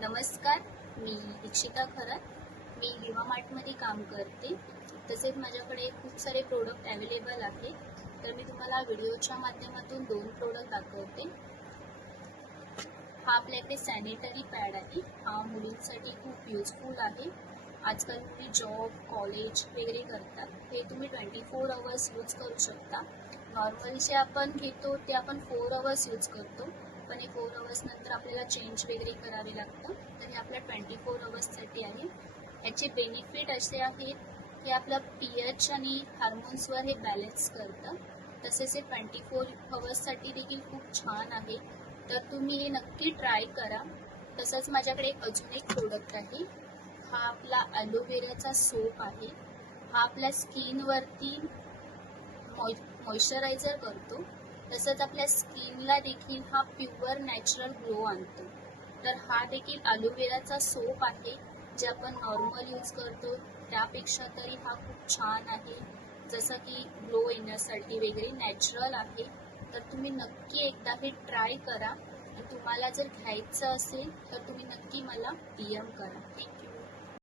नमस्कार, मी दीक्षिता खरात. मी विवा मार्टमध्ये काम करते. तसेच माझ्याकडे खूप सारे प्रोडक्ट अवेलेबल आहे. तर मी तुम्हाला व्हिडिओच्या माध्यमातून 2 प्रोडक्ट दाखवते. हा आपल्याकडे सॅनिटरी पॅड आहे. हा मुलींसाठी खूप युजफुल आहे. आजकाल मुली जॉब, कॉलेज वगैरे करतात. हे तुम्ही 24 आवर्स यूज करू शकता. नॉर्मली जे आपण घेतो ते आपण 4 आवर्स यूज करतो, पण हे 4 आवर्स नंतर आपल्याला चेंज वगैरे करावे लागतं. तर हे आपल्या 24 आवर्ससाठी आहे. याचे बेनिफिट असे आहेत की आपलं pH आणि हार्मोन्सवर हे बॅलन्स करतं. तसेच हे 24 आवर्ससाठी देखील खूप छान आहे. तर तुम्ही हे नक्की ट्राय करा. तसंच माझ्याकडे अजून एक प्रोडक्ट आहे. हा आपला ॲलोवेराचा सोप आहे. हा आपल्या स्किनवरती मॉइश्चरायझर करतो. तसंच आपल्या स्किनला देखील हा प्युअर नॅचरल ग्लो आणतो. तर हा देखील ॲलोवेराचा सोप आहे. जे आपण नॉर्मल यूज करतो त्यापेक्षा तरी हा खूप छान आहे. जसं की ग्लो येण्यासाठी वगैरे नॅचरल आहे. तर तुम्ही नक्की एकदा हे ट्राय करा. आणि तुम्हाला जर घ्यायचं असेल तर तुम्ही नक्की मला DM करा. थँक्यू.